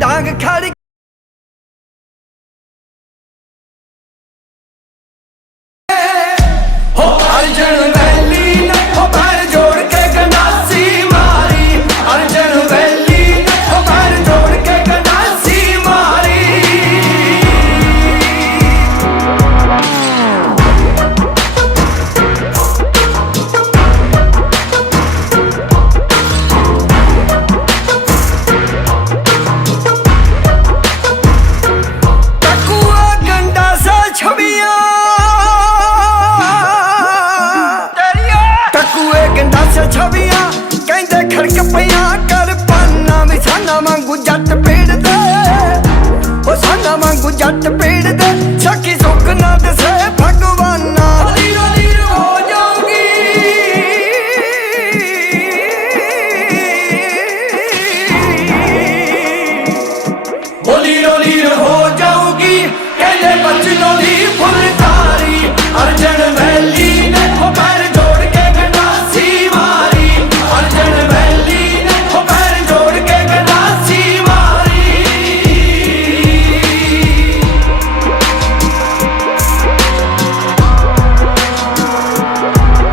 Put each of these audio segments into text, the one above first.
डांग खड़ हो अर्जुन वैली ने हो पैर जोड़ के गंडासी मारी। अर्जुन वैली ने हो पैर जोड़ के गंडासी मारी। छवियां कहते खड़क पिया कर पाना भी साना वांगू जट पेड़ दे ओ साना वांगू जट पेड़ दे सखी सुख ना दसे भगवाना। लीरो लीरो हो जाऊंगी ओ लीरो लीरो हो जाऊंगी कहते बचनों दी फुलकारी। अर्जुन वैली ने हो पैर जोड़ के गंडासी मारी। अर्जुन वैली ने हो पैर जोड़ के गंडासी मारी।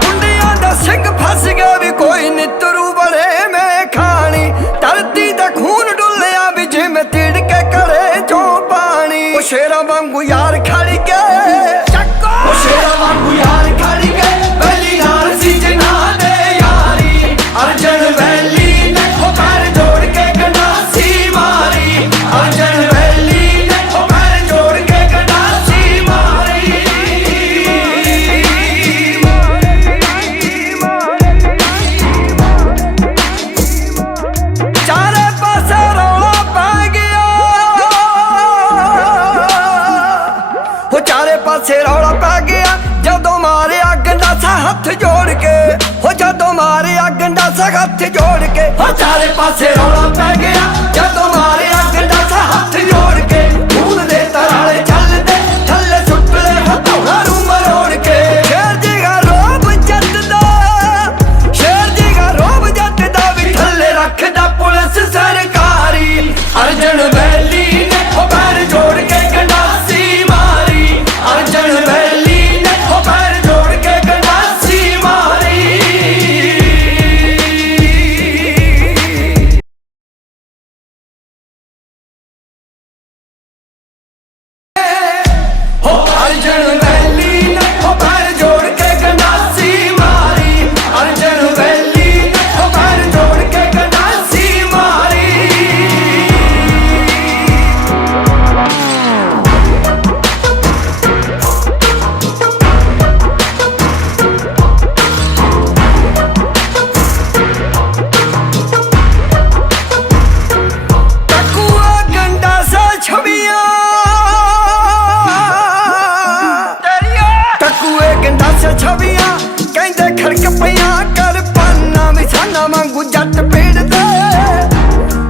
कुंडियां दा सिंह फस गया भी कोई नितरू बड़े में खानी। धरती दा खून डुलिया भी जिमें तिड़के करे जो पानी। ओ शेरा वांगू यार खड़ गए ओ शेरा वांगू यार खड़ गए वैली नाल सिजना दे यारी। अर्जुन वैली ने हो पैर जोड़ के गंडासी मारी। अर्जुन वैली ने हो पैर जोड़ के गंडासी मारी। चारे पासे रौला पै गया हो चारे पासे रौला पै गया जदों मारिया गंडासा हथ जोड़ के हो जदों मारिया गंडासा हथ जोड़ के हो चारे पासे रौला पै गया जदों मारिया गंडासा हथ जोड़ के। खून दे तराले चलदे थल्ले सुट ले हथौड़ा नूं मरोड़ के। शेर जी दा रोब जट दा शेर जी दा रोब जट दा भी थल्ले रखदा पुलिस सरकारी। अर्जुन वैली ने हो पैर जोड़ के गंडासी मारी। अर्जुन वैली ने हो पैर जोड़ के गंडासी मारी। हो अर्जुन वैली ने हो पैर जोड़ के गंडासी मारी। अर्जुन वैली ने हो पैर जोड़ के गंडासी मारी। टकुआ गंडासा छवियां टकुए गंडासा छवियां कहते खड़क पिया कर पाना भी साना वांगू जट पेड़ दे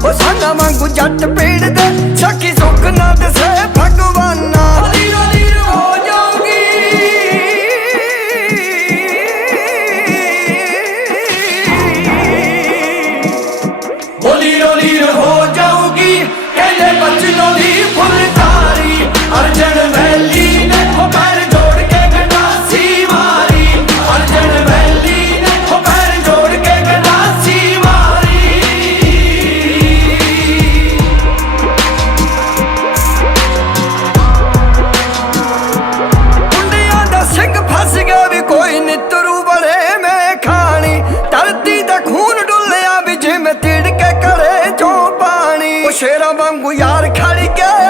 ओ साना वांगू जट पेड़ दे सखी सुख ना दसे भगवाना। लीरो लीरो हो जाऊंगी ओ लीरो लीरो हो जाऊंगी कहते बचनों दी फुलकारी। अर्जुन वैली ने हो पैर जोड़ के गंडासी मारी। अर्जुन वैली ने हो पैर जोड़ के गंडासी मारी। कुंडियां दा सिंह फस गया भी कोई नितरू बड़े में खानी। धरती दा खून डुलिया भी जिमें तिड़के करे जो पानी। ओ शेरा वांगू यार खड़ गए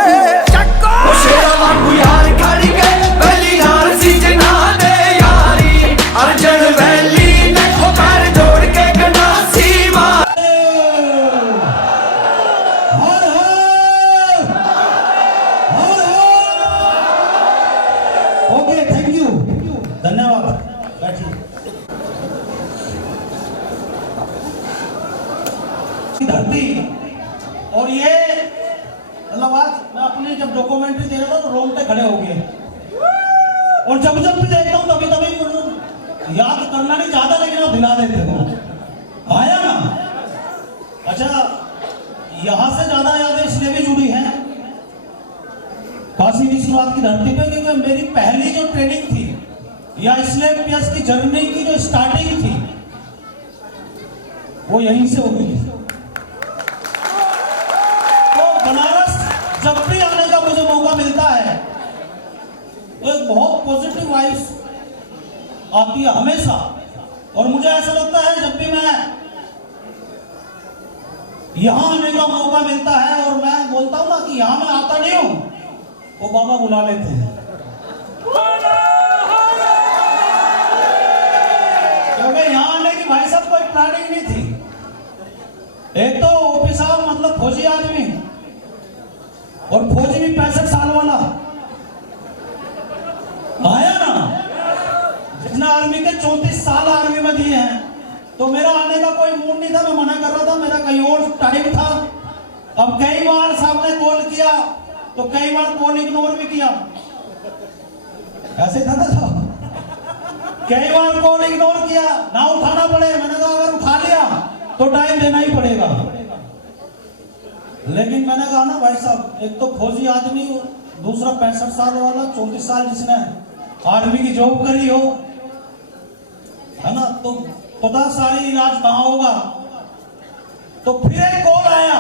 ओ शेरा वांगू यार खड़ गए वैली नाल सिजना दे यारी। अर्जुन वैली ने हो पैर जोड़ के गंडासी मारी। ओके थैंक यू धन्यवाद बैठिए। धरती और ये मतलब आज मैं अपनी जब डॉक्यूमेंट्री दे रहा था तो रोंगटे खड़े हो गए। और जब जब भी देखता हूँ तभी तभी याद करना नहीं चाहता लेकिन आप दिला देते हो आया ना। अच्छा यहाँ से ज्यादा यादें इसलिए भी गाजियाबाद की धरती पे, क्योंकि मेरी पहली जो ट्रेनिंग थी या SLAPS की जर्नी की जो स्टार्टिंग थी वो यहीं से हुई। तो बनारस जब भी आने का मुझे मौका मिलता है तो एक बहुत पॉजिटिव वाइब्स आती है हमेशा। और मुझे ऐसा लगता है जब भी मैं यहां आने का मौका मिलता है और मैं बोलता हूं ना कि यहां मैं आता नहीं हूं, वो बाबा बुला लेते हैं। क्योंकि यहां आने की भाई साहब कोई प्लानिंग नहीं थी। एक तो OP साहब मतलब फौजी आदमी, और फौजी भी 65 साल वाला आया ना, जितना आर्मी के 34 साल आर्मी में दिए हैं। तो मेरा आने का कोई मूड नहीं था, मैं मना कर रहा था, मेरा कहीं और टाइम था। अब कई बार साहब ने कॉल किया तो कई बार कॉल इग्नोर भी किया, ऐसे था ना साहब, कई बार कॉल इग्नोर किया, ना उठाना पड़े। मैंने कहा अगर उठा लिया तो टाइम देना ही पड़ेगा। लेकिन मैंने कहा ना भाई साहब, एक तो फौजी आदमी, दूसरा 65 साल वाला, 34 साल जिसने आर्मी की जॉब करी हो, है ना, तो पता सारी इलाज कहां होगा। तो फिर एक कॉल आया,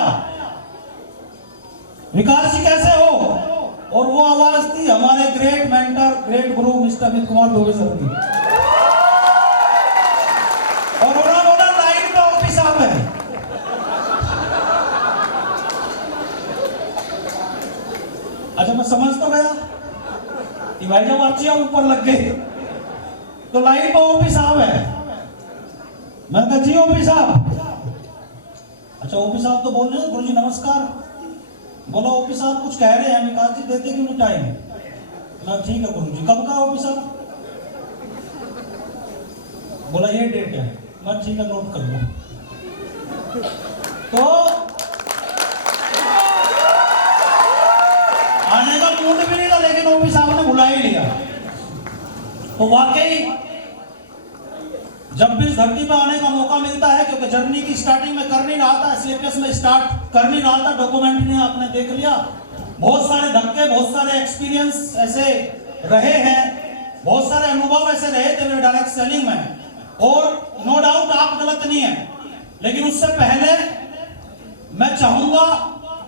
विकास जी कैसे हो, और वो आवाज थी हमारे ग्रेट मेंटर, ग्रेट गुरु मिस्टर अमित कुमार दुबे सर की। और उन्होंने बोला लाइन पे OP साहब है। अच्छा मैं समझ तो गया कि भाई जब अर्चियां ऊपर लग गए तो लाइन पे OP साहब है। मैंने कहा जी OP साहब। अच्छा OP साहब तो बोल रहे हैं गुरु जी नमस्कार। बोला OP साहब कुछ कह रहे हैं, विकास जी देते क्यों नहीं टाइम। मैं ठीक है गुरु जी, कब का OP साहब। बोला ये डेट है। मैं ठीक है नोट कर लो। तो आने का मूड भी नहीं था, लेकिन OP साहब ने बुला ही लिया। तो वाकई जब भी इस धरती पर आने का मौका मिलता है, क्योंकि जर्नी की स्टार्टिंग में कर नहीं रहा था, SLAPS में स्टार्ट कर नहीं रहा था, डॉक्यूमेंट्री आपने देख लिया, बहुत सारे धक्के, बहुत सारे एक्सपीरियंस ऐसे रहे हैं, बहुत सारे अनुभव ऐसे रहे थे मेरे डायरेक्ट सेलिंग में। और नो डाउट आप गलत नहीं है, लेकिन उससे पहले मैं चाहूंगा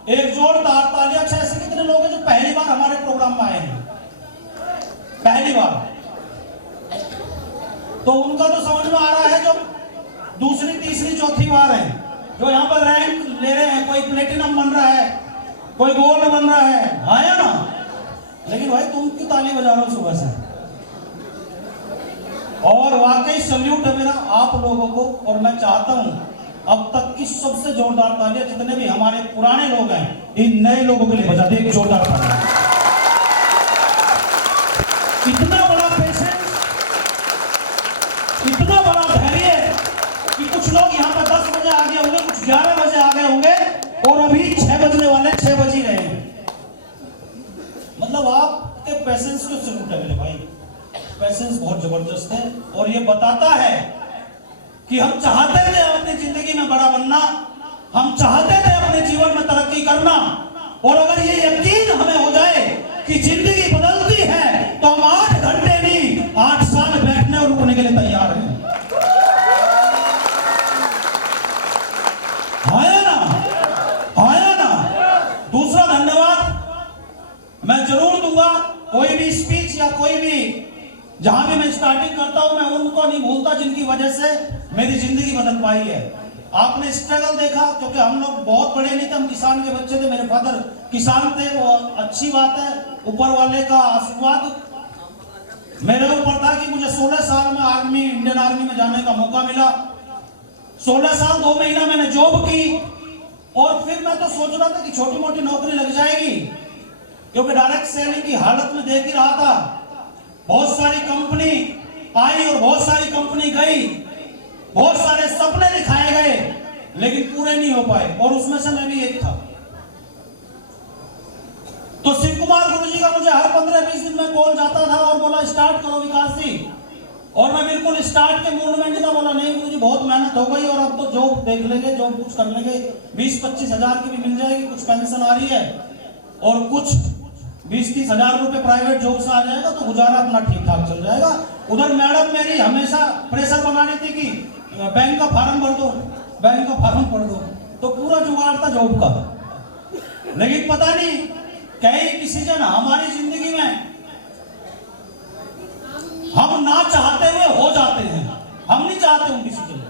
एक जोरदार तालियां। अच्छा ऐसे कितने लोग हैं जो पहली बार हमारे प्रोग्राम में आए हैं, पहली बार, तो उनका तो समझ में आ रहा है, जो दूसरी तीसरी चौथी बार है, जो यहाँ पर रैंक ले रहे हैं, कोई प्लेटिनम बन रहा है, कोई गोल्ड बन रहा है, आया ना। लेकिन भाई तुम क्यों ताली बजा रहे हो सुबह से। और वाकई सल्यूट है मेरा आप लोगों को। और मैं चाहता हूं अब तक की सबसे जोरदार तालियां जितने भी हमारे पुराने लोग हैं, इन नए लोगों के लिए बजा दे एक जोरदार तालियां। इतना बड़ा पेशेंस, इतना बड़ा धैर्य कि कुछ लोग यहाँ पर 10 बजे आ गए होंगे, कुछ 11 बजे आ गए होंगे, और अभी 6 बजने वाले, 6 बज ही रहे हैं। मतलब आपके पेशेंस को सल्यूट है मेरे भाई, पेशेंस बहुत जबरदस्त है। और ये बताता है कि हम चाहते थे अपनी जिंदगी में बड़ा बनना, हम चाहते थे अपने जीवन में तरक्की करना, और अगर ये यकीन हमें हो जाए कि जिंदगी बदलती है तो हम 8 घंटे नहीं 8 साल बैठने और रुकने के लिए तैयार हैं। आया ना, आया ना। दूसरा धन्यवाद मैं जरूर दूंगा, कोई भी स्पीच या कोई भी जहां भी मैं स्टार्टिंग करता हूं, मैं उनको नहीं भूलता जिनकी वजह से मेरी जिंदगी बदल पाई है। आपने स्ट्रगल देखा, क्योंकि हम लोग बहुत बड़े नहीं थे, हम किसान के बच्चे थे, मेरे फादर किसान थे, वो अच्छी बात है, ऊपर वाले का आशीर्वाद मेरे ऊपर था कि मुझे 16 साल में आर्मी, इंडियन आर्मी में जाने का मौका मिला। 16 साल 2 महीना मैंने जॉब की, और फिर मैं तो सोच रहा था कि छोटी मोटी नौकरी लग जाएगी, क्योंकि डायरेक्ट सेलिंग की हालत में देख ही रहा था। बहुत सारी कंपनी आई और बहुत सारी कंपनी गई, बहुत सारे सपने दिखाए गए, लेकिन पूरे नहीं हो पाए, और उसमें से मैं भी एक था। तो शिव कुमार गुरु जी का मुझे हर 15-20 दिन में कॉल जाता था और बोला स्टार्ट करो विकास जी, और मैं बिल्कुल स्टार्ट के मूड में नहीं था। बोला नहीं गुरु जी बहुत मेहनत हो गई, और अब तो जॉब देख लेंगे, जॉब कुछ कर लेंगे, 20-25 हजार की भी मिल जाएगी, कुछ पेंशन आ रही है, और कुछ 20-30 हजार रुपए प्राइवेट जॉब से आ जाएगा तो गुजारा अपना ठीक ठाक चल जाएगा। उधर मैडम मेरी हमेशा प्रेशर बनानी थी कि बैंक का फॉर्म भर दो, बैंक का फॉर्म भर दो, तो पूरा जुगाड़ था जॉब का। लेकिन पता नहीं कई डिसीजन हमारी जिंदगी में हम ना चाहते हुए हो जाते हैं। हम नहीं चाहते उन डिसीजन,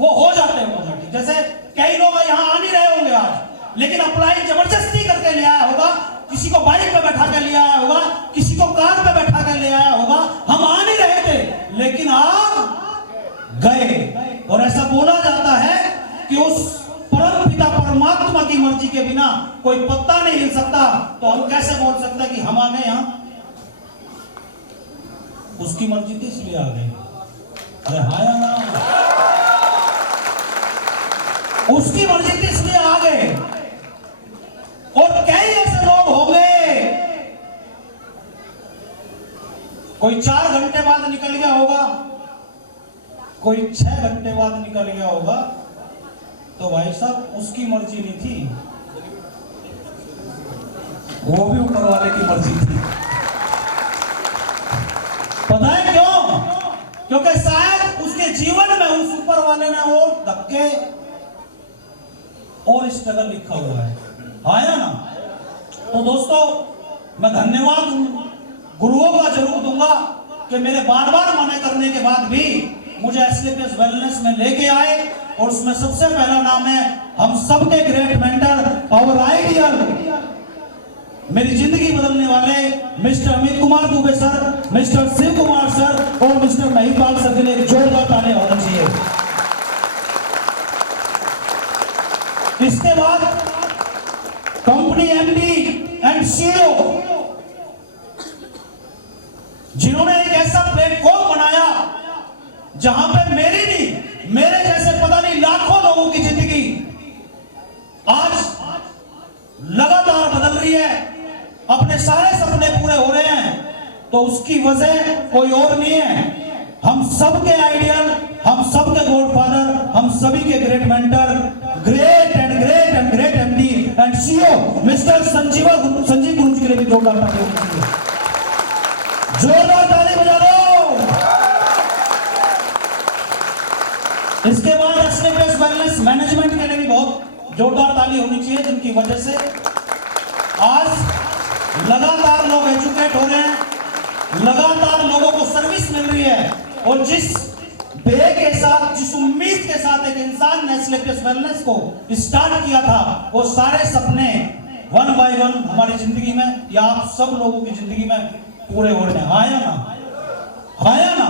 वो हो जाते हैं ऑटोमेटिक। जैसे कई लोग यहाँ आ नहीं रहे होंगे आज, लेकिन अप्लाई जबरदस्ती करके ले आया होगा, किसी को बाइक पे बैठा के ले आया होगा, किसी को कार पे बैठा के ले आया होगा। हम आ नहीं रहे थे लेकिन आ गए। और ऐसा बोला जाता है कि उस परम पिता परमात्मा की मर्जी के बिना कोई पत्ता नहीं हिल सकता। तो हम कैसे बोल सकते हैं कि हम आ गए यहां? उसकी मर्जी थी इसलिए आ गए। अरे हाँ या ना? उसकी मर्जी थी इसलिए आ गए। और कई ऐसे लोग होंगे, कोई 4 घंटे बाद निकल गया होगा, कोई 6 घंटे बाद निकल गया होगा। तो भाई साहब उसकी मर्जी नहीं थी, वो भी ऊपर वाले की मर्जी थी। पता है क्यों? क्योंकि शायद उसके जीवन में उस ऊपर वाले ने और धक्के और स्ट्रगल लिखा हुआ है। आया ना? तो दोस्तों मैं धन्यवाद गुरुओं का जरूर दूंगा कि मेरे बार बार मना करने के बाद भी मुझे एसलीपीएस वेलनेस में लेके आए। और उसमें सबसे पहला नाम है हम सबके ग्रेट मेंटर, आवर आइडियल, मेरी जिंदगी बदलने वाले mister Amit Kumar Dubey sir, mister Shiv Kumar sir और मिस्टर महिपाल सर के लिए जोरदार ताली होना चाहिए। इसके बाद कंपनी एमडी एंड सीईओ, जिन्होंने एक ऐसा प्लेटफॉर्म बनाया जहां पे मेरी नहीं, मेरे जैसे पता नहीं लाखों लोगों की जिंदगी आज लगातार बदल रही है, अपने सारे सपने पूरे हो रहे हैं। तो उसकी वजह कोई और नहीं है, हम सबके आइडियल, हम सबके गॉडफादर, हम सभी के great mentor, great and great and great MD and CEO mister Sanjeev गुरु जी के लिए भी जोरदार ताली होनी चाहिए। जोरदार ताली बजा दो। इसके बाद एसलीपीएस वेलनेस मैनेजमेंट के लिए भी बहुत जोरदार ताली होनी चाहिए, जिनकी वजह से आज लगातार लोग एजुकेट हो रहे हैं, लगातार लोगों को सर्विस मिल रही है। और जिस ध्येय के साथ, जिस उम्मीद के साथ एक इंसान ने एसलीपीएस वेलनेस को स्टार्ट किया था, वो सारे सपने वन बाय वन हमारी जिंदगी में या आप सब लोगों की जिंदगी में पूरे हो रहे हैं। आया ना? आया ना?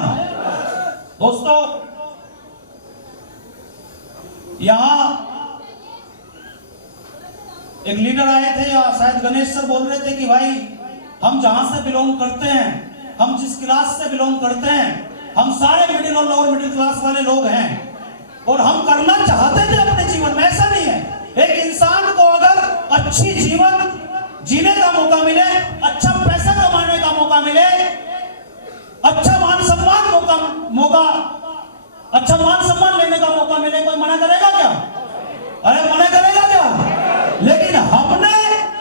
दोस्तों यहां एक लीडर आए थे, या शायद गणेश सर बोल रहे थे कि भाई हम जहां से बिलोंग करते हैं, हम जिस क्लास से बिलोंग करते हैं, हम सारे मिडिल और लोअर मिडिल क्लास वाले लोग हैं। और हम करना चाहते थे अपने जीवन में, ऐसा नहीं है। एक इंसान को अगर अच्छी जीवन जीने का मौका मिले, अच्छा पैसा कमाने का मौका मिले, अच्छा मान सम्मान लेने का मौका मिले, कोई मना करेगा क्या? अरे मना करेगा क्या? लेकिन हमने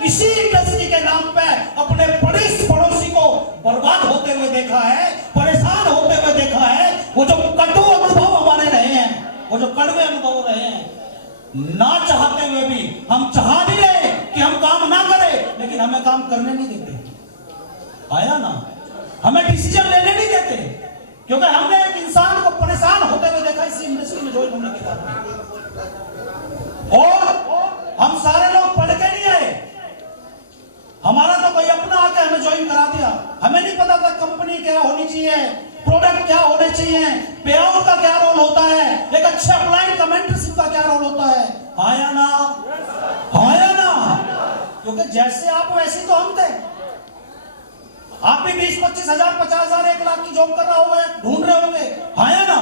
इसी इंडस्ट्री के नाम पे अपने पड़ोसी को बर्बाद होते हुए देखा है, परेशान होते हुए देखा है। वो जो कटु अनुभव हमारे रहे हैं, वो जो कड़वे अनुभव रहे हैं, ना चाहते हुए भी हम चाह नहीं रहे कि हम काम ना करें, लेकिन हमें काम करने नहीं देते। आया ना? हमें डिसीजन लेने नहीं देते, क्योंकि हमने एक इंसान को परेशान होते हुए देखा इसी इंडस्ट्री में ज्वाइन होने के बाद। और हम सारे लोग पढ़ के नहीं आए, हमारा तो कोई अपना आके हमें ज्वाइन करा दिया। हमें नहीं पता था कंपनी क्या होनी चाहिए, प्रोडक्ट क्या होने चाहिए, पे आउट का क्या रोल होता है, एक अच्छे अप्लाइड का मेंटरशिप का क्या रोल होता है। आया ना? आया ना? क्योंकि जैसे आप वैसे तो हम थे। आप भी 20-25 हजार, 50 हजार, 1 लाख की जॉब कर रहा होगा, ढूंढ रहे होंगे। आया ना?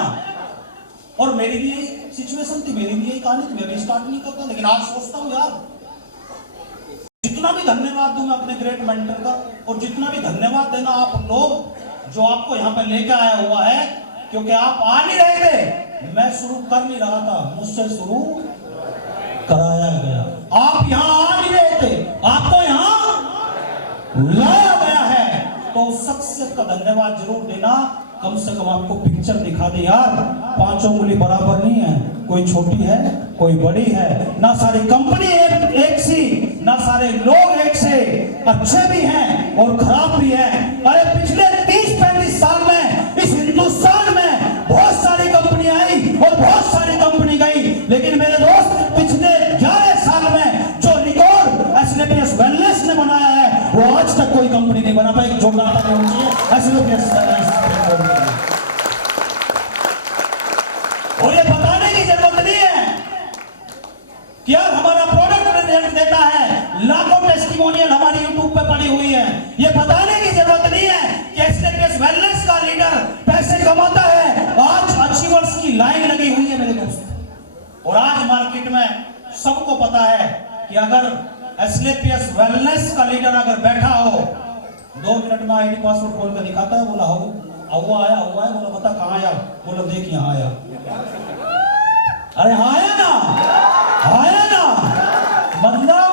और मेरी भी यही सिचुएशन थी, मेरी भी यही कहानी थी, मैं भी स्टार्ट नहीं करता। लेकिन आज सोचता हूँ यार, जितना भी धन्यवाद दूं मैं अपने ग्रेट मेंटर का, और जितना भी धन्यवाद देना आप लोग जो आपको यहाँ पे लेकर आया हुआ है, क्योंकि आप आ नहीं रहे थे, मैं शुरू कर नहीं रहा था, मुझसे शुरू कराया गया। आप यहाँ आ नहीं रहे थे, आपको यहाँ लाया गया है, तो उस शख्सियत का धन्यवाद जरूर देना। कम से कम आपको पिक्चर दिखा दे यार, पांचों उंगली बराबर नहीं है, कोई छोटी है कोई बड़ी है, ना सारी कंपनी एक सी, ना सारे लोग एक से, अच्छे भी हैं और खराब भी हैं। अरे पिछले 30-35 साल में इस हिंदुस्तान में बहुत सारी कंपनी आई और बहुत सारी कंपनी गई, लेकिन मेरे दोस्त पिछले 11 साल में जो रिकॉर्ड एसलेपियस वेलनेस ने बनाया है, वो आज तक कोई कंपनी नहीं बना पाई। जोरदार तालियां होनी चाहिए एसलेपियस वेलनेस। और ये बताने की जरूरत नहीं है कि यार हमारा प्रोडक्ट रिजल्ट देता है, लाखों टेस्टिमोनियल हमारी यूट्यूब पे पड़ी हुई है। ये बताने की जरूरत नहीं है कि एसलेपियस वेलनेस का लीडर पैसे कमाता है। आज अचीवर्स की लाइन लगी हुई है मेरे दोस्त, और आज मार्केट में सबको पता है कि अगर एसलेपियस वेलनेस का लीडर अगर बैठा हो, 2 मिनट में आईडी पासवर्ड खोल कर दिखाता है, बोला हुआ आया, बोला बता कहाँ आया, बोला देख यहाँ आया। अरे आया ना, मतलब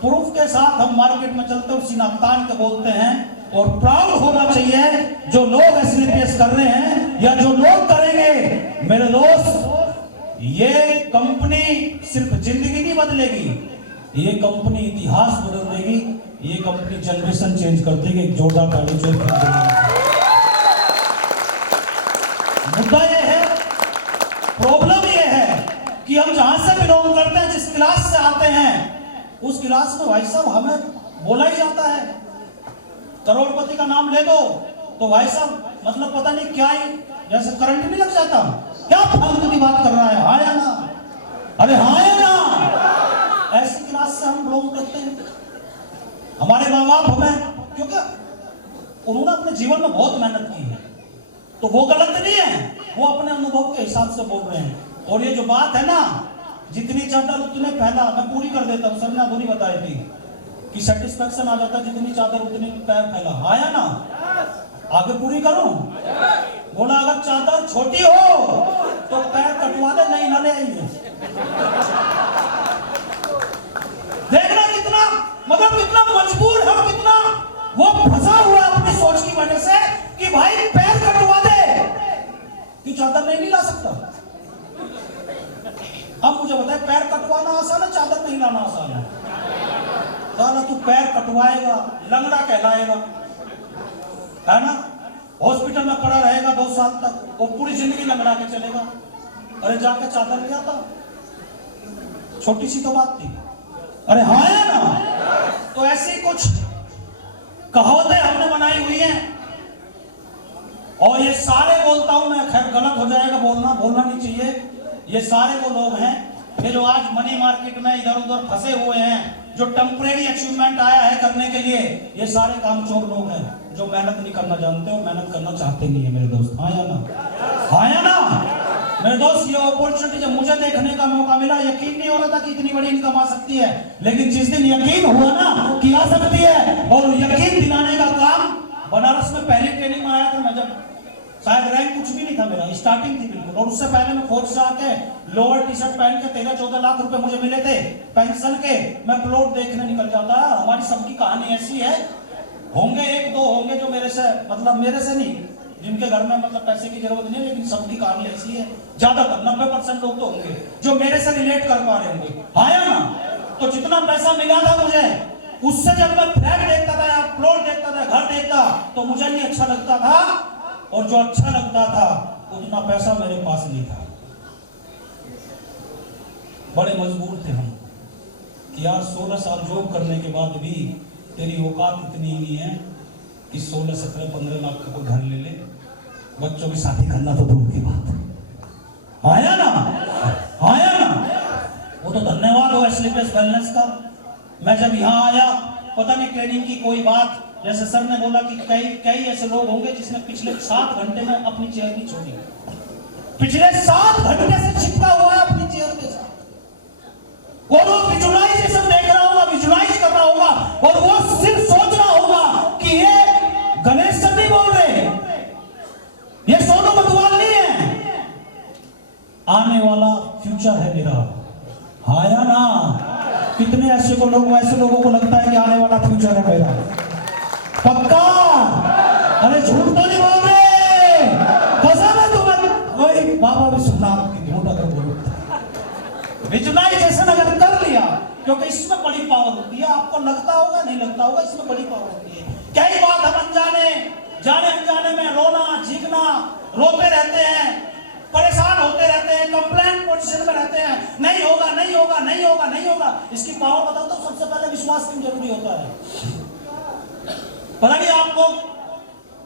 प्रूफ के साथ हम मार्केट में चलते और सीना तान के बोलते हैं। और प्राउड होना चाहिए जो लोग एसलेपियस कर रहे हैं या जो लोग करेंगे। मेरे दोस्त, ये कंपनी सिर्फ जिंदगी नहीं बदलेगी, ये कंपनी इतिहास बदल देगी, ये कंपनी जनरेशन चेंज कर देगी। एक जोरदार ताली चाहिए। मुद्दा ये है, प्रॉब्लम ये है कि हम जहां से बिलोंग करते हैं, जिस क्लास से आते हैं, उस क्लास में भाई साहब हमें बोला ही जाता है, करोड़पति का नाम ले दो तो भाई साहब मतलब पता नहीं क्या ही जैसे करंट नहीं लग जाता। क्या फालतू की बात कर रहा है, हाँ या ना? अरे हाँ या ना? ऐसी क्लास से हम बिलोंग करते हैं। हमारे माँ बाप हमें, क्योंकि उन्होंने अपने जीवन में बहुत मेहनत की है, तो वो गलत नहीं है, वो अपने अनुभव के हिसाब से बोल रहे हैं। और ये जो बात है ना, जितनी चादर उतने फैला, मैं पूरी कर देता हूँ, सर ने अधूरी बताई थी कि सेटिस्फेक्शन आ जाता, जितनी चादर उतनी पैर फैला। आया ना? आगे पूरी करूं? बोला अगर चादर छोटी हो तो पैर कटवा दे, नहीं ना ले आइए। देखना कितना मतलब कितना मजबूर है, कितना वो फंसा हुआ अपनी सोच की वजह से कि भाई पैर कटवा दे, कि चादर नहीं ला सकता। अब मुझे बताए, पैर कटवाना आसान है, चादर नहीं लाना आसान है? साला तू पैर कटवाएगा, लंगड़ा कहलाएगा, है ना? हॉस्पिटल में पड़ा रहेगा 2 साल तक, वो पूरी जिंदगी लंगड़ा के चलेगा। अरे जाके चादर ले आता, छोटी सी तो बात थी। अरे हाँ या ना? तो ऐसी कुछ कहावतें हमने बनाई हुई हैं, और ये सारे बोलता हूं मैं, खैर गलत हो जाएगा बोलना नहीं चाहिए। ये सारे वो लोग हैं ये जो आज मनी मार्केट में इधर उधर फंसे हुए हैं, जो टेम्परेरी अचीवमेंट आया है करने के लिए, ये सारे कामचोर लोग हैं जो मेहनत नहीं करना जानते और मेहनत करना चाहते नहीं है मेरे दोस्त। हाँ या ना? हाँ या ना? मेरे दोस्त, ये अपॉर्चुनिटी जब मुझे देखने का मौका मिला, यकीन नहीं हो रहा था कि इतनी बड़ी इनकम आ सकती है, लेकिन जिस दिन यकीन हुआ ना कि आ सकती है, और यकीन दिलाने का काम, बनारस में पहली ट्रेनिंग में आया था मैं, जब शायद रैंक कुछ भी नहीं था मेरा, स्टार्टिंग थी बिल्कुल, और उससे पहले मैं फौज से आके लोअर टी शर्ट पहन के 13-14 लाख रुपए मुझे मिले थे पेंशन के, मैं प्लॉट देखने निकल जाता। हमारी सबकी कहानी ऐसी है, होंगे 1-2 होंगे जो मेरे से नहीं, जिनके घर में मतलब पैसे की जरूरत नहीं है, लेकिन सबकी कहानी ऐसी है, ज्यादातर 90% लोग तो होंगे जो मेरे से रिलेट कर पा रहे होंगे। हाँ या ना? तो जितना पैसा मिला था मुझे, उससे जब मैं फ्लैट देखता था या प्लॉट देखता था, घर देखता, तो मुझे नहीं अच्छा लगता था, और जो अच्छा लगता था उतना पैसा मेरे पास नहीं था। बड़े मजबूर थे हम कि यार 16 साल जॉब करने के बाद भी तेरी औकात इतनी नहीं है कि 16, 17, 15 लाख का कोई घर ले ले, बच्चों की शादी करना तो दूर की बात। आया ना? आया ना? वो तो धन्यवाद हो एसलेपियस वेलनेस का। मैं जब यहाँ आया, पता नहीं ट्रेनिंग की कोई बात, जैसे सर ने बोला कि कई ऐसे लोग होंगे जिसने पिछले 7 घंटे में अपनी चेयर नहीं छोड़ी, पिछले 7 घंटे से चिपका हुआ है अपनी चेयर के साथ। वो लोग विजुअलाइजेशन देख रहा होगा, विजुअलाइज कर रहा होगा, और वो सिर्फ सोच रहा होगा कि ये गणेश सर नहीं बोल रहे, ये सोनू मधुवाल नहीं है, आने वाला फ्यूचर है मेरा। हाँ या ना? कितने ऐसे लोगों को लगता है कि आने वाला फ्यूचर है मेरा, पक्का? अरे झूठ तो नहीं बोल रहे, कसम है तुम्हें। वही बाबा भी सुना आपकी झूठ अगर बोलो, विजुअलाइजेशन अगर कर लिया, क्योंकि इसमें बड़ी पावर होती है। आपको लगता होगा नहीं लगता होगा, इसमें बड़ी पावर होती है। कई बात हम जाने अनजाने में रोना झींकना, रोते रहते हैं, परेशान होते रहते हैं, कंप्लेंट पोजीशन में रहते हैं, नहीं होगा नहीं होगा नहीं होगा नहीं होगा। इसकी पावर बताता हूं। सबसे पहले विश्वास क्यों जरूरी होता है, पता नहीं आप लोग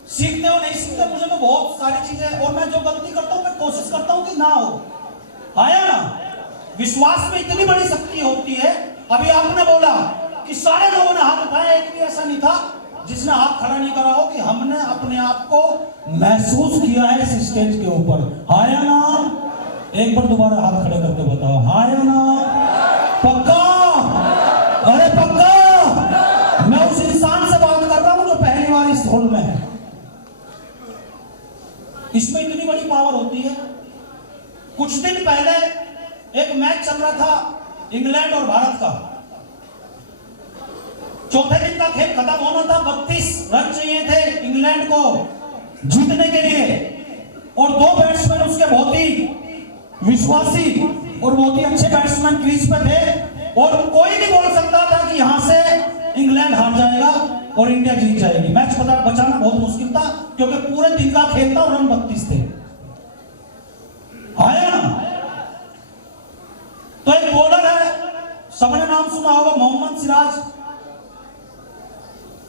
सीखते हो नहीं सीखते, मुझे तो बहुत सारी चीजें, और मैं जो गलती करता हूं मैं कोशिश करता हूं कि ना हो। आया ना, विश्वास में इतनी बड़ी शक्ति होती है। अभी आपने बोला कि सारे लोगों ने हाथ उठाया, एक भी ऐसा नहीं था जिसने हाथ खड़ा नहीं करा हो कि हमने अपने आप को महसूस किया है इस स्टेज के ऊपर। आया ना, एक बार दोबारा हाथ खड़े करके बताओ, आया ना, पक्का? अरे पक्का। मैं उस इंसान से बात कर रहा हूं जो पहली बार इस हॉल में है। इसमें इतनी बड़ी पावर होती है। कुछ दिन पहले एक मैच चल रहा था इंग्लैंड और भारत का। चौथे दिन का खेल खत्म होना था, 32 रन चाहिए थे इंग्लैंड को जीतने के लिए, और दो बैट्समैन उसके बहुत ही विश्वासी और बहुत ही अच्छे बैट्समैन क्रीज पे थे, और कोई नहीं बोल सकता था कि यहां से इंग्लैंड हार जाएगा और इंडिया जीत जाएगी। मैच बचाना बहुत मुश्किल था, क्योंकि पूरे दिन का खेल था और रन 32 थे। आया ना, तो एक बॉलर है, सबने नाम सुना होगा, मोहम्मद सिराज।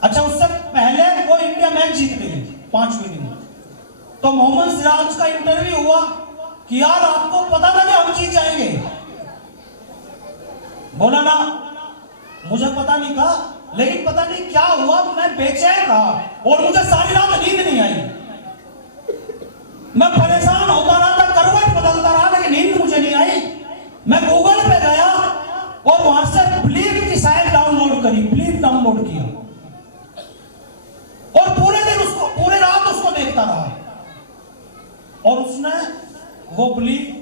अच्छा, उससे पहले वो इंडिया मैच जीत गई 5वें दिन। तो मोहम्मद सिराज का इंटरव्यू हुआ कि यार आपको पता था कि हम जीत जाएंगे? बोला ना, मुझे पता नहीं था, लेकिन पता नहीं क्या हुआ, मैं बेचैन रहा और मुझे सारी रात नींद नहीं आई। मैं परेशान होता रहा था, करवट बदलता रहा, लेकिन नींद मुझे नहीं आई। मैं गूगल पे गया और वहां से ब्लीड की साइट डाउनलोड करी, ब्लीड डाउनलोड किया, और पूरे दिन उसको, पूरे रात उसको देखता रहा। और उसने वो ब्लीड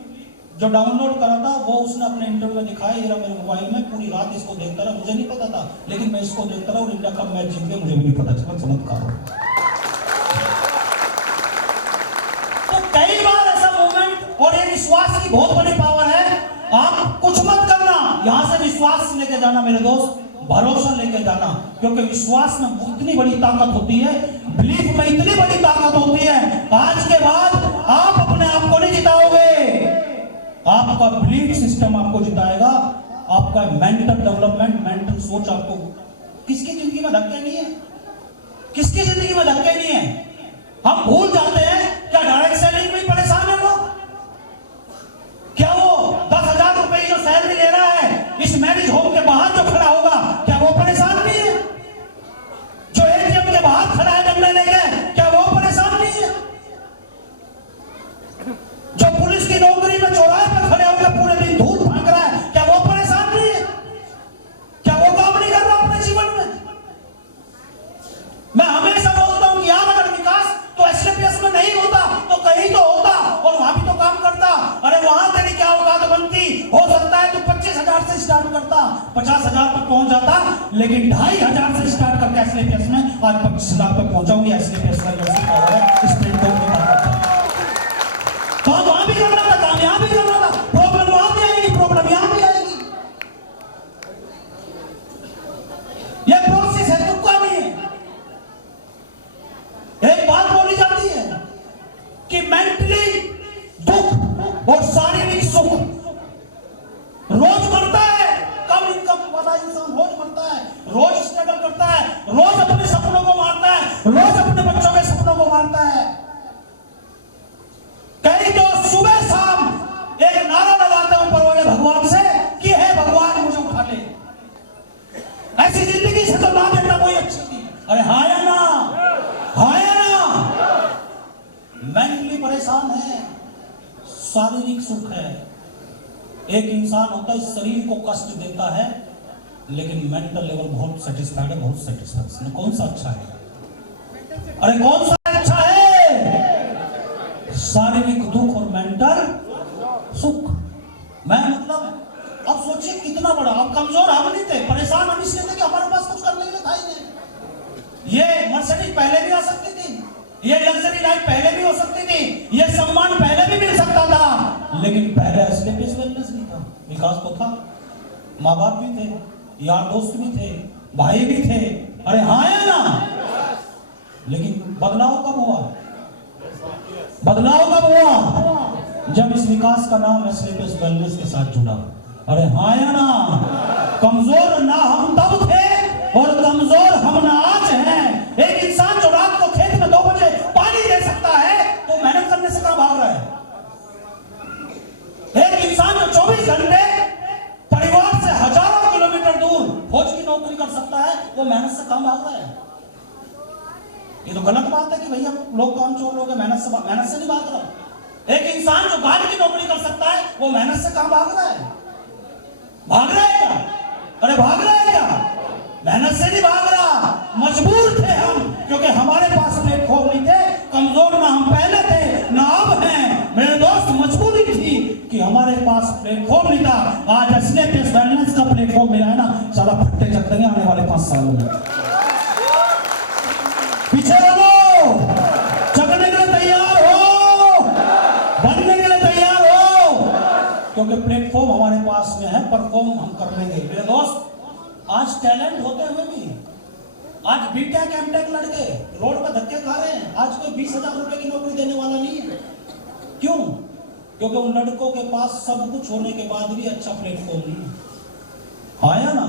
जो डाउनलोड करा था वो उसने अपने इंटरव्यू में दिखाया, ये रहा मेरे मोबाइल में, पूरी रात इसको देखता रहा। मुझे नहीं पता था, लेकिन मैं इसको देखता रहा और इंडिया कब मैच जीत गया मुझे भी नहीं पता चला। चमत्कार। तो कई बार ऐसा मोमेंट, और ये विश्वास की बहुत बड़ी पावर है। आप कुछ मत करना, यहां से विश्वास लेके जाना मेरे दोस्त, भरोसा लेके जाना, क्योंकि विश्वास में इतनी बड़ी ताकत होती है, बिलीफ में इतनी बड़ी ताकत होती है। आज के बाद आप अपने आप को नहीं जिताओगे, आपका बिलीफ सिस्टम आपको जिताएगा, आपका मेंटल डेवलपमेंट, मेंटल सोच आपको। किसकी जिंदगी में धक्के नहीं है? किसकी जिंदगी में धक्के नहीं है? हम भूल जाते हैं क्या डायरेक्ट सैलरी में परेशान है लोग? क्या वो 10,000 रुपए जो सैलरी ले रहा है इस मैरिज होम के बाहर जो खड़ा होगा, क्या वो परेशान नहीं है? जो एटीएम के बाहर खड़ा है डंडा लेके, क्या वो परेशान नहीं है? जो पुलिस की नौकरी में चौराहे पर खड़े होकर पूरे दिन धूल भाग रहा है, क्या वो परेशान नहीं है? क्या वो काम नहीं कर रहा अपने जीवन में? मैं हमेशा बोलता हूं कि यार अगर विकास तो एसएपीएस में नहीं होता तो कहीं तो होता, और वहां भी तो काम करता। अरे वहां तेरी क्या औकात बनती? हो सकता है तू 25,000 से स्टार्ट करता, 50,000 पर पहुंच जाता, लेकिन 2,500 से स्टार्ट करके एसएपीएस में आज 25,000 पर पहुंचा हूं। एसएपीएस का स्टेट बोर्ड में तो वहां भी करना था, काम यहां भी करना था। प्रॉब्लम वहां भी आएगी, प्रॉब्लम यहां भी आएगी। ये प्रोसेस है, तुक्का नहीं है। एक बात बोली जाती है कि मेंटली दुख और शारीरिक सुख रोज मरता है। कम इनकम वाला इंसान रोज मरता है, रोज स्ट्रगल करता है, रोज अपने सपनों को मारता है, रोज अपने बच्चों के सपनों को मारता है। कई तो सुबह शाम एक नारा लगाते हैं ऊपर वाले भगवान से कि हे भगवान मुझे उठा ले, ऐसी जिंदगी से तो ना देना कोई अच्छी थी। अरे हाँ या ना, हाँ या ना? मेंटली परेशान है, शारीरिक सुख है। एक इंसान होता है शरीर को कष्ट देता है, लेकिन मेंटल लेवल बहुत सेटिस्फाइड है, बहुत सेटिस्फैक्शन। कौन सा अच्छा है? अरे कौन सा अच्छा है? शारीरिक दुख और मेंटल सुख। मैं मतलब अब सोचिए कितना बड़ा। अब कमजोर हम नहीं थे, परेशान हम इसलिए थे कि हमारे पास कुछ करने के लिए था ही नहीं। ये मर्सिडीज पहले भी आ सकती थी, ये लग्जरी लाइफ पहले भी हो सकती थी, ये सम्मान पहले भी मिल सकता था, लेकिन पहले असली बिजनेस नहीं था। विकास तो था, माँ बाप भी थे, यार दोस्त भी थे, भाई भी थे, अरे हाँ या ना। लेकिन बदलाव कब हुआ? बदलाव कब हुआ? जब इस विकास का नाम एसलीपीएस वेलनेस के साथ जुड़ा। अरे हाँ या ना। कमजोर ना हम तब थे और कमजोर हम ना आज हैं। एक इंसान जो रात को खेत में 2 बजे पानी दे सकता है तो मेहनत करने से कहां भाग रहा है? एक इंसान जो 24 घंटे परिवार से हजारों किलोमीटर दूर फौज की नौकरी कर सकता है, वो मेहनत से कहां भाग रहा है? ये तो गलत बात है कि भैया लोग कामचोर लोग हैं, मेहनत से नहीं भाग रहा। एक इंसान जो गार्ड की नौकरी कर सकता है, वो मेहनत से कहां भाग रहा है? भाग रहा है क्या? अरे भाग रहा है क्या? मेहनत से नहीं भाग रहा, मजबूर थे हम, क्योंकि हमारे पास प्लेटफॉर्म नहीं थे। कमजोर ना हम पहले थे ना अब हैं मेरे दोस्त, मजबूरी थी कि हमारे पास प्लेटफॉर्म नहीं था। आज एसलीपीएस वेलनेस का प्लेटफॉर्म मिला है ना, सारा फट्टे चक देंगे आने वाले 5 सालों में। पीछे लगो, चकने के लिए तैयार हो, बनने के लिए तैयार हो, क्योंकि प्लेटफॉर्म हमारे पास में है, परफॉर्म हम कर लेंगे। मेरे दोस्त, आज टैलेंट होते हुए भी आज बीटेक एमटेक लड़के रोड पर धक्के खा रहे हैं। आज कोई 20,000 रुपए की नौकरी देने वाला नहीं है। क्यों? क्योंकि उन लड़कों के पास सब कुछ होने के बाद भी अच्छा प्लेटफॉर्म नहीं है। आया ना।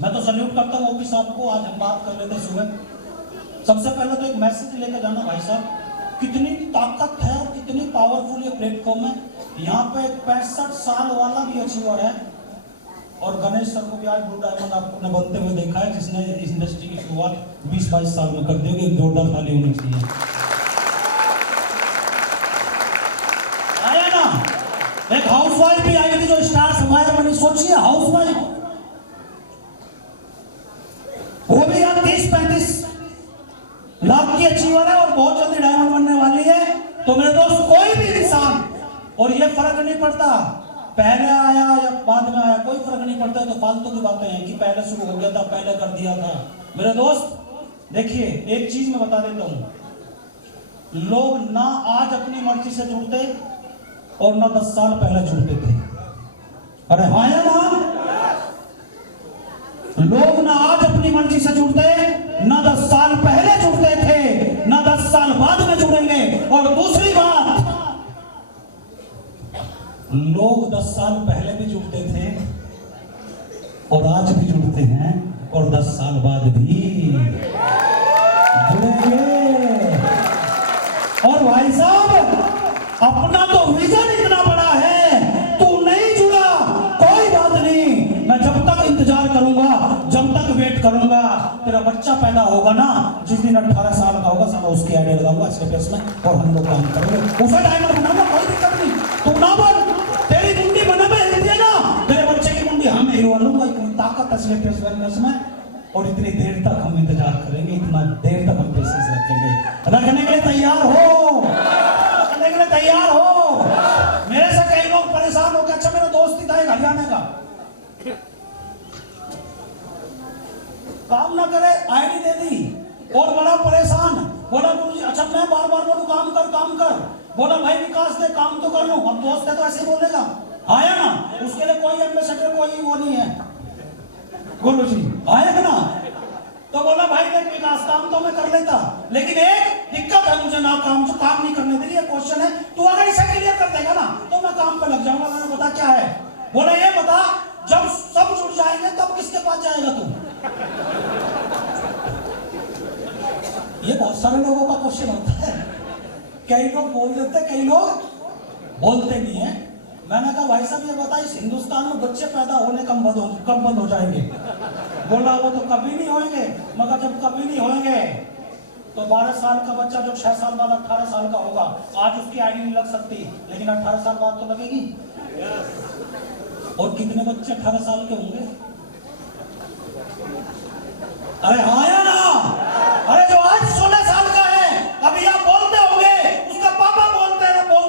मैं तो सल्यूट करता हूँ ओपी साहब को। आज हम बात कर लेते सुबह। सबसे पहले तो एक मैसेज लेकर जाना भाई साहब, कितनी ताकत है और कितनी पावरफुल ये प्लेटफॉर्म है। यहाँ पे 65 साल वाला भी अचीवर है, और गणेश सर को भी आज ब्लू डायमंड आपने बनते हुए देखा है, जिसने इस इंडस्ट्री की शुरुआत 20-22 साल में कर दी होगी। एक जोरदार ताली होनी चाहिए। आया ना। एक हाउसवाइफ भी आई थी जो स्टार समाया, मैंने सोचिए हाउसवाइफ, वो भी यार 30-35 लाख की अचीवर है और बहुत जल्दी डायमंड बनने वाली है। तो मेरे दोस्त, कोई भी इंसान, और ये फर्क नहीं पड़ता पहले आया या बाद में आया, कोई फर्क नहीं पड़ता है। तो फालतू की बातें हैं कि पहले शुरू हो गया था, पहले कर दिया था। मेरे दोस्त देखिए, एक चीज मैं बता देता हूं, लोग ना आज अपनी मर्जी से जुड़ते और ना 10 साल पहले जुड़ते थे। अरे हाँ या ना। लोग ना आज अपनी मर्जी से जुड़ते, ना 10 साल पहले जुड़ते थे, ना 10 साल बाद में जुड़ेंगे। और दूसरी बात, लोग 10 साल पहले भी जुड़ते थे और आज भी जुड़ते हैं और 10 साल बाद भी जुड़ेंगे। और भाई साहब, अपना तो विजन इतना बड़ा है, तू नहीं जुड़ा कोई बात नहीं, मैं जब तक इंतजार करूंगा, जब तक वेट करूंगा। तेरा बच्चा पैदा होगा ना, जिस दिन 18 साल का होगा, साला उसकी आइडिया लगाऊंगा एसलीपीएस में और हम लोग काम करेंगे, उसे डायमंड बनाऊंगा, कोई दिक्कत नहीं। तू ना बन, तेरी मुंडी बना में हिलती है ना, तेरे बच्चे की मुंडी हम हिलवा लूंगा। इतनी ताकत एसलीपीएस वेलनेस में, और इतनी देर तक हम इंतजार करेंगे, इतना देर तक हम पेशेंस रखेंगे। रखने के लिए तैयार हो, रखने के लिए तैयार हो। मेरे से कई लोग परेशान हो गए, अच्छा मेरा दोस्त ही था एक हरियाणा का, काम ना करे आईडी दे दी और बड़ा परेशान। बोला गुरुजी, अच्छा मैं बार बार बोलूं काम कर काम कर, बोला भाई विकास दे काम तो कर लूं। अब दोस्त है तो ऐसे बोलेगा, आया ना। उसके लिए कोई एम्बेसडर कोई वो नहीं है गुरुजी, आया ना। तो बोला भाई देख विकास, काम तो मैं कर लेता, लेकिन एक दिक्कत है मुझे, ना काम नहीं करने दे रही है। क्वेश्चन है, तू अगर इसे क्लियर कर देगा ना तो मैं काम पे लग जाऊंगा। मैंने बता क्या है? बोला ये बता, जब सब जुड़ जाएंगे तब किसके पास जाएगा तू? ये बहुत सारे लोगों का क्वेश्चन होता है। कई लोग बोल देते, कई लोग बोलते नहीं है। मैंने कहा भाई साहब ये बता, इस हिंदुस्तान में बच्चे पैदा होने कब बंद हो जाएंगे? बोला वो तो कभी नहीं होंगे। मगर जब कभी नहीं होंगे तो 12 साल का बच्चा जो 6 साल बाद 18 साल का होगा, आज उसकी आईडी नहीं लग सकती, लेकिन 18 साल बाद तो लगेगी। और कितने बच्चे 18 साल के होंगे? अरे आया ना। अरे जो आज 16 साल का है, अभी आप बोलते होंगे, उसका पापा बोल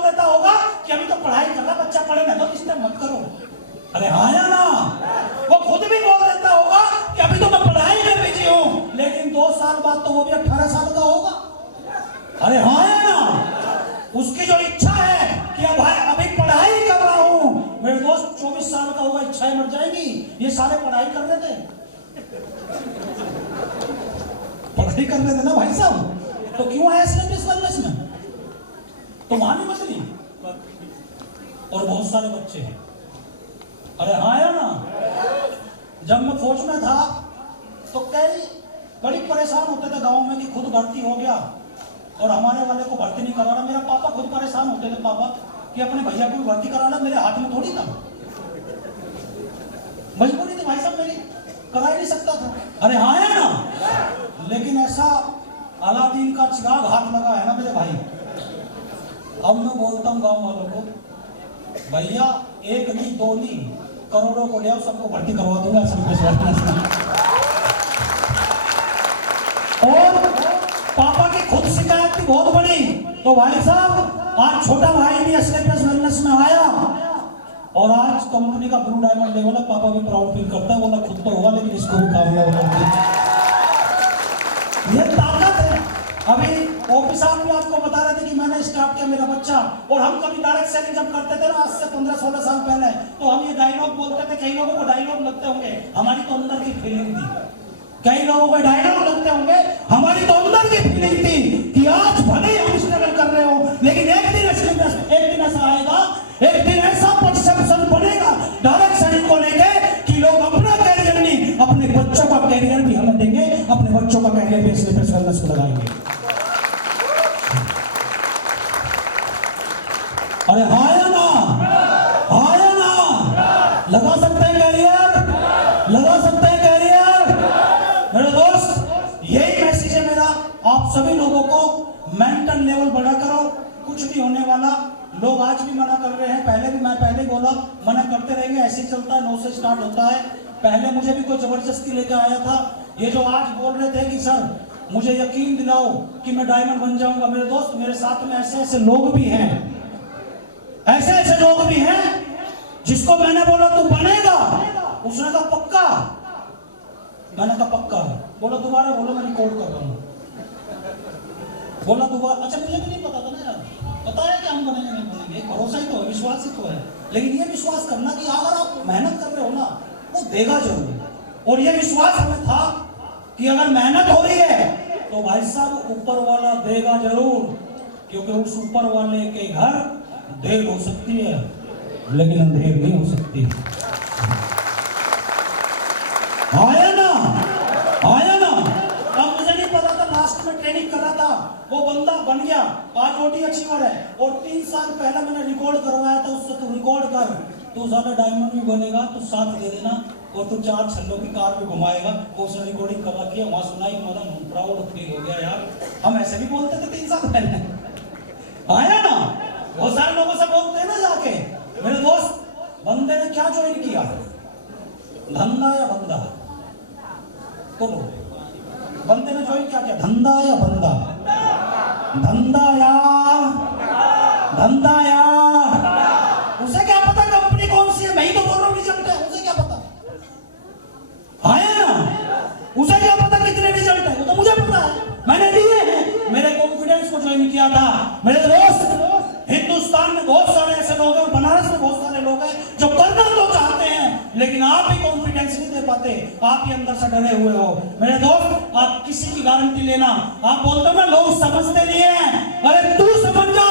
देता होगा कि अभी तो पढ़ाई कर रहा बच्चा, पढ़े ना तो डिस्टर्ब मत करो। अरे अरे आया ना, वो खुद भी बोल देता होगा कि अभी तो मैं पढ़ाई में बिजी हूं, लेकिन 2 साल बाद तो वो भी 18 साल का होगा। अरे आया ना, उसकी जो इच्छा है कि अब अभी पढ़ाई कर रहा हूं, मेरे दोस्त 24 साल का होगा, इच्छाएं मर जाएंगी। ये सारे पढ़ाई कर रहे थे, पढ़ाई कर रहे थे ना भाई साहब, तो क्यों आया SLPS में? तो वहां नहीं बदली, और बहुत सारे बच्चे हैं। अरे आया ना, जब मैं फौज में था तो कई बड़ी परेशान होते थे गांव में कि खुद भर्ती हो गया और हमारे वाले को भर्ती नहीं करा रहा। मेरा पापा खुद परेशान होते थे, पापा कि अपने भैया को भर्ती कराना, मेरे हाथ में थोड़ी था, मजबूरी थी भाई साहब मेरी, करा ही नहीं सकता था। अरे आया ना, लेकिन ऐसा अलादीन का चिराग हाथ लगा है ना मेरे भाई। अब मैं बोलता हूँ गांव वालों को, भैया 1 नहीं 2 नहीं करोड़ों को ले आओ, सबको भर्ती करवा दूंगा SLPS में। और पापा की खुद शिकायत थी बहुत बड़ी, तो भाई साहब आज छोटा भाई भी SLPS वेलनेस में आया और आज कंपनी का ब्लू डायमंड ले बोला, पापा भी प्राउड फील करता है, बोला खुद तो होगा लेकिन इसको भी कामयाब होगा। ये ताकत है। अभी ऑफिस साहब भी आपको बता रहे थे कि मैंने स्टार्ट किया मेरा बच्चा, और हम कभी डायरेक्ट सेलिंग जब करते थे ना, आज से 15-16 साल पहले, तो हम ये डायलॉग बोलते थे, कई लोगों को डायलॉग लगते होंगे, हमारी तो अंदर की फीलिंग थी। कई लोगों को डायलॉग लगते होंगे, हमारी तो अंदर की फीलिंग थी कि आज भले ही हम स्ट्रगल कर रहे हो, लेकिन एक दिन ऐसा आएगा, एक दिन ऐसा परसेप्शन बनेगा डायरेक्ट सेलिंग को लेके कि लोग अपना कैरियर नहीं, अपने बच्चों का कैरियर भी हमें देंगे, अपने बच्चों का कैरियर भी SLPS वेलनेस को लगाएंगे। अरे आया ना, आया ना, लगा सकते हैं कैरियर, लगा सकते हैं कैरियर। मेरे दोस्त, यही मैसेज है मेरा आप सभी लोगों को, मेंटल लेवल बड़ा करो, कुछ नहीं होने वाला। लोग आज भी मना कर रहे हैं, पहले भी मैं पहले बोला, मना करते रहेंगे, ऐसे ही चलता है, 9 से स्टार्ट होता है। पहले मुझे भी कोई जबरदस्ती लेकर आया था। ये जो आज बोल रहे थे कि सर मुझे यकीन दिलाओ कि मैं डायमंड बन जाऊंगा, मेरे दोस्त मेरे साथ में ऐसे ऐसे लोग भी हैं, ऐसे ऐसे लोग भी हैं जिसको मैंने बोला तू बनेगा, उसने कहा पक्का, मैंने कहा पक्का है, बोला दोबारा बोलो, मैं रिकॉर्ड कर रहा हूँ, बोला दोबारा। अच्छा मुझे भी नहीं पता था ना यार, पता है कि हम बनेंगे नहीं बनेंगे, भरोसा ही तो है, विश्वास ही तो है, लेकिन ये विश्वास करना कि अगर आप मेहनत कर रहे हो ना, वो देगा जरूर। और ये विश्वास हमें था कि अगर मेहनत हो रही है तो भाई साहब ऊपर वाला देगा जरूर, क्योंकि उस ऊपर वाले के घर देर हो सकती है लेकिन अंधेर नहीं हो सकती। आया ना, आया ना। तब मुझे नहीं पता था, लास्ट में ट्रेनिंग कर रहा था, वो बंदा बन गया, आज OT अचीवर है, और 3 साल पहले मैंने रिकॉर्ड करवाया था उससे, तू रिकॉर्ड कर, तू ज्यादा डायमंड भी बनेगा, तो साथ दे देना, और तू 4 छल्लों की कार भी घुमाएगा। उसने रिकॉर्डिंग करवा के वहां सुनाई, मतलब प्राउड फील हो गया यार, हम ऐसे भी बोलते थे 3 साल पहले। आया ना, बहुत सारे लोगों से बोलते हैं ना जाके, मेरे दोस्त बंदे ने क्या ज्वाइन किया, धंधा या बंदा, बोलो बंदे ने ज्वाइन क्या किया, धंधा या बंदा, धंधा या धंधा या, उसे क्या पता कंपनी कौन सी है, मैं ही तो बोल रहा हूँ रिजल्ट है, उसे क्या पता। आया ना, उसे क्या पता कितने रिजल्ट है, वो तो मुझे पता है, मैंने दिए हैं, मेरे कॉन्फिडेंस को ज्वाइन किया था। मेरे दोस्त हिंदुस्तान में बहुत सारे ऐसे लोग हैं, बनारस में बहुत सारे लोग हैं जो करना तो चाहते हैं, लेकिन आप ही कॉन्फिडेंस नहीं दे पाते, आप ही अंदर से डरे हुए हो। मेरे दोस्त आप किसी की गारंटी लेना, आप बोलते हो ना लोग समझते नहीं है, अरे तू समझ जा,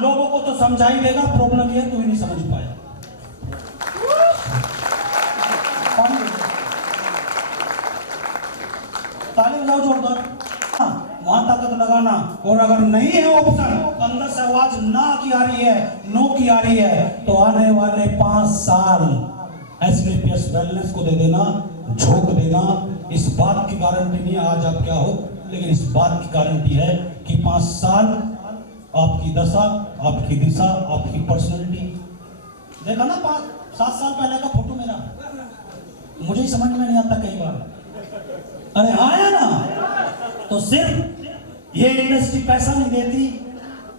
लोगों को तो समझा ही देगा, प्रॉब्लम ये तू ही नहीं समझ पाया। ताली बजाओ जोरदार, वहां ताकत लगाना। और अगर नहीं है ऑप्शन, अंदर से आवाज ना की आ रही है, नो की आ रही है, तो आने वाले 5 साल SLPS वेलनेस को दे देना, झोंक देना। इस बात की गारंटी नहीं है आज आप क्या हो, लेकिन इस बात की गारंटी है कि 5 साल आपकी दशा, आपकी दिशा, आपकी पर्सनैलिटी। देखा ना 5-7 साल पहले का फोटो मेरा, मुझे ही समझ में नहीं आता कई बार। अरे आया ना, तो सिर्फ ये इंडस्ट्री पैसा नहीं देती,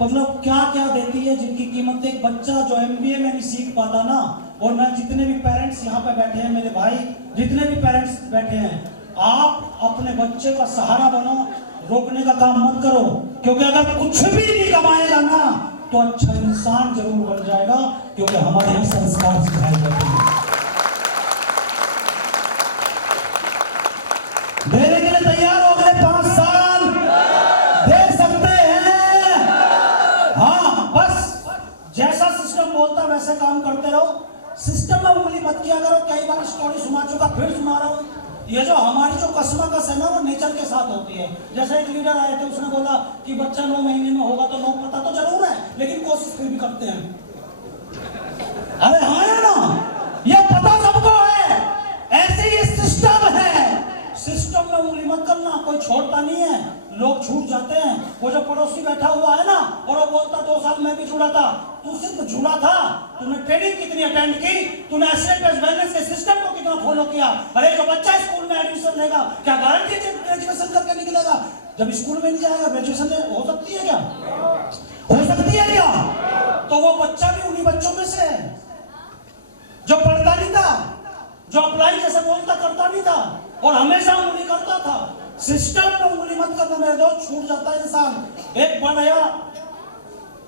मतलब क्या क्या देती है, जिनकी कीमत एक बच्चा जो MBA में नहीं सीख पाता ना। और मैं जितने भी पेरेंट्स यहाँ पे बैठे हैं, मेरे भाई जितने भी पेरेंट्स बैठे हैं, आप अपने बच्चे का सहारा बनो, रोकने का काम मत करो, क्योंकि अगर कुछ भी नहीं कमाएगा ना तो अच्छा इंसान जरूर बन जाएगा, क्योंकि हमारे यहाँ संस्कार सिखाए जाते हैं। देने के लिए तैयार हो गए 5 साल दे सकते हैं। हाँ, बस जैसा सिस्टम बोलता वैसे काम करते रहो, सिस्टम में उंगली मत किया करो। कई बार स्टोरी सुना चुका, फिर सुना रहा हूं। ये जो हमारी जो कसमकस है ना, वो नेचर के साथ होती है। जैसे एक लीडर आए थे, उसने बोला कि बच्चा 9 महीने में होगा, तो 9 पता तो जरूर है, लेकिन कोशिश फिर भी करते हैं। अरे हाँ है ना, ये पता सबको है, ऐसे ही सिस्टम है। सिस्टम में उंगली मत करना, कोई छोड़ता नहीं है, लोग छूट जाते हैं। वो जो पड़ोसी बैठा हुआ है ना, और वो बोलता 2 साल मैं भी जुड़ा था, तू सिर्फ जुड़ा था, तूने ट्रेनिंग कितनी अटेंड की, तूने एसेट वेलनेस के सिस्टम को कितना फॉलो किया। अरे जो बच्चा स्कूल में एडमिशन लेगा, क्या गारंटी है ग्रेजुएशन करके निकलेगा? जब स्कूल में नहीं जाएगा, ग्रेजुएशन हो सकती है क्या? हो सकती है क्या? तो वो बच्चा भी उन्हीं बच्चों में से है जो पढ़ता नहीं था, जो अप्लाई जैसे बोलता करता नहीं था, और हमेशा उंगली करता था। सिस्टम में उंगली मत करना मेरे दोस्त, छूट जाता है इंसान। एक बढ़िया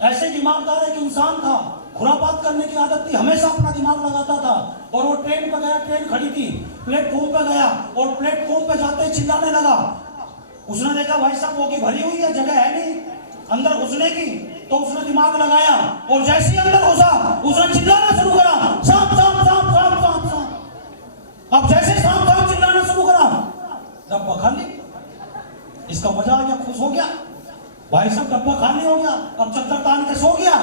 ऐसे दिमागदार एक इंसान था, खुरापात करने की आदत थी, हमेशा अपना दिमाग लगाता था। और वो ट्रेन पे गया, ट्रेन खड़ी थी, प्लेटफॉर्म पे गया, और प्लेटफॉर्म पे जाते ही चिल्लाने लगा। उसने देखा भाई साहब वो की भरी हुई है, जगह है नहीं अंदर घुसने की, तो उसने दिमाग लगाया, और जैसे ही अंदर घुसा उसने चिल्लाना शुरू करा, सांप सांप सांप सांप सांप सांप। अब जैसे सांप सांप चिल्लाना शुरू करा, डब्बा खाली। इसका मजा आ गया, खुश हो गया, भाई साहब डब्बा खाली हो गया। अब चद्दर तान के सो गया।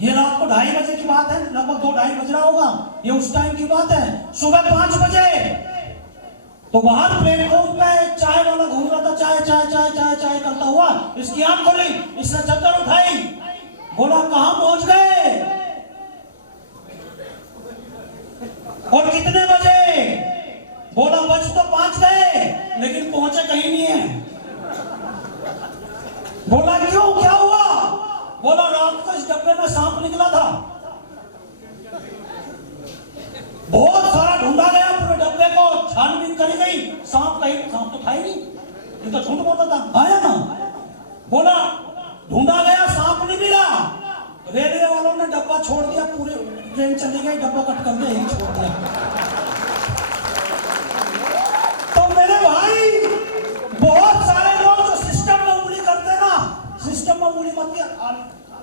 ये रात को 2:30 बजे की बात है, लगभग 2-2:30 बज रहा होगा, ये उस टाइम की बात है। सुबह 5 बजे तो बाहर प्लेटफॉर्म पे चाय वाला घूम रहा था, चाय चाय चाय चाय चाय करता हुआ। इसकी आंख खोली, इसने चद्दर उठाई, बोला कहां पहुंच गए और कितने बजे? बोला बज तो 5 गए, लेकिन पहुंचे कहीं नहीं है। बोला क्यों, क्या हुआ? बोला रात को इस डब्बे में सांप निकला था, बहुत सारा ढूंढा गया, पूरे डब्बे को छानबीन करी गई, सांप तो था ही नहीं, ये तो झूठ बोलता था, आया ना। बोला ढूंढा गया, सांप नहीं मिला, रेलवे वालों ने डब्बा छोड़ दिया, पूरे ट्रेन चली गई, डब्बा कट कर दिया, यही छोड़ दिया। तो मेरे भाई बहुत सारे लोग जो सिस्टम में उंगली करते ना, सिस्टम में उंगली मत कर।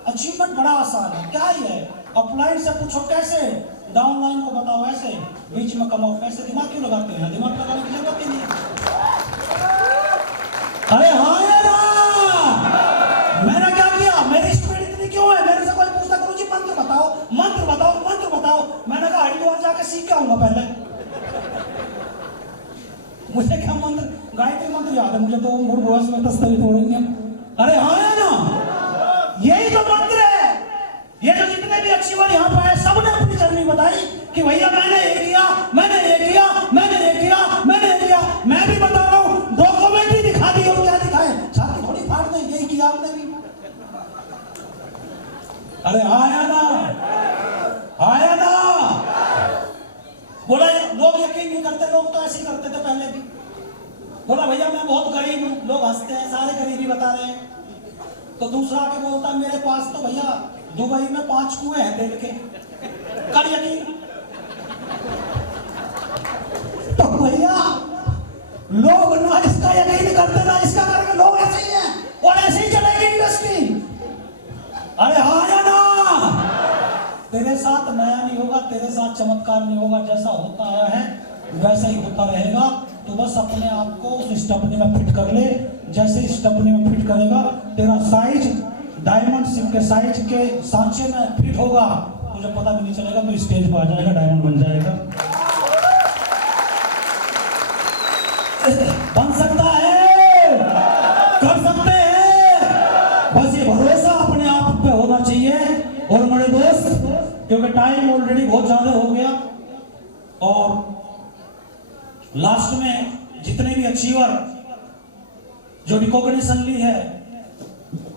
अचीवमेंट बड़ा आसान है, क्या ही है? अपलाइन से पूछो कैसे, डाउनलाइन को बताओ ऐसे, बीच में कमाओ पैसे। दिमाग क्यों लगाते हैं? दिमाग लगाने की जरूरत ही नहीं है। अरे हाँ यार, मैंने क्या किया, मेरी स्पीड इतनी क्यों है? मेरे से कोई पूछता गुरु जी मंत्र बताओ, मंत्र बताओ, मंत्र बताओ। मैंने कहा हरिद्वार जाके सीख के आऊंगा पहले। मुझे क्या मंत्र, गायत्री मंत्र याद है मुझे तो, भूर्भुवः स्वः तत्सवितुर्वरेण्यम्। अरे हाँ है ना, यही तो मंत्र है। ये जो जितने भी अचीवर यहाँ पर आए, सबने अपनी जर्नी बताई कि भैया मैंने ये किया, मैंने ये किया, मैंने ये किया, मैंने ये किया। मैं भी बता रहा हूँ, डॉक्यूमेंट ही दिखा दी, और क्या दिखाए, छाती थोड़ी फाड़ दें, यही किया आपने भी। अरे आया ना, आया ना। बोला लोग यकीन नहीं करते, लोग तो ऐसे ही करते थे पहले भी। बोला भैया मैं बहुत गरीब हूँ, लोग हंसते हैं, सारे गरीबी बता रहे हैं। तो दूसरा आके बोलता मेरे पास तो भैया दुबई में 5 कुएं हैं तेल के, कर यकीन। तो भैया लोग ना इसका यकीन करते ना इसका करके, लोग ऐसे ही हैं, और ऐसे ही चलेगी इंडस्ट्री। अरे हाँ या ना, तेरे साथ नया नहीं होगा, तेरे साथ चमत्कार नहीं होगा, जैसा होता आया है वैसा ही होता रहेगा। तो बस अपने आप को उस स्टपनी में फिट कर ले, जैसे स्टपनी में फिट करेगा तेरा साइज डायमंड शिप के साइज के सांचे में फिट होगा, तुझे पता भी नहीं चलेगा, तो स्टेज पर आ जाएगा, डायमंड बन जाएगा। बन सकता है, कर सकते हैं, बस ये भरोसा अपने आप पे होना चाहिए। और मेरे दोस्त, क्योंकि टाइम ऑलरेडी बहुत ज्यादा हो गया, और लास्ट में जितने भी अचीवर जो रिकॉग्निशन ली है,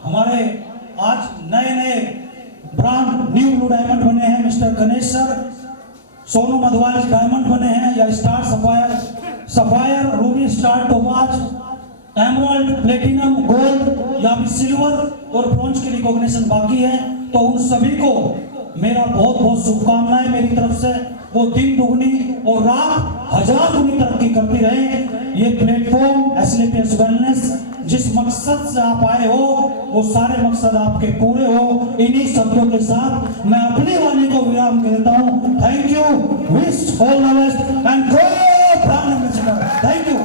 हमारे आज नए नए ब्रांड न्यू ब्लू डायमंड बने हैं mister Ganesh sir, Sonu Madhwal diamond बने हैं, या star sapphire Ruby star topaz emerald platinum gold या भी सिल्वर और ब्रॉन्ज की रिकॉग्निशन बाकी है। तो उन सभी को मेरा बहुत बहुत शुभकामनाएं मेरी तरफ से। वो दिन दुगनी और रात हजार गुनी तरक्की करती रहे। ये प्लेटफॉर्म एसएलपीएस वेलनेस जिस मकसद से आप आए हो वो सारे मकसद आपके पूरे हो। इन्हीं शब्दों के साथ मैं अपनी वाणी को विराम देता हूं। Thank you, wish all the best and go प्राण। Thank you.